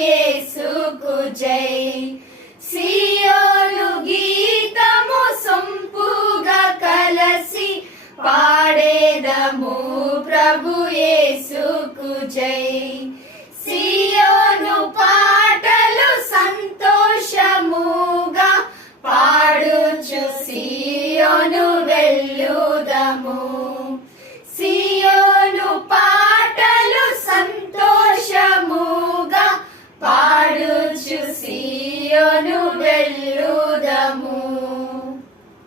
యేసుకు జై. సియోను గీతము సొంపుగా కలసి పాడేదము ప్రభు యేసుకు జై. సియోను పాటలు సంతోషముగా పాడుచు సియోను వెళ్ళుదము. సియోను పాటలు సంతోషముగా పాడుచు సియోను వెళ్ళుదము.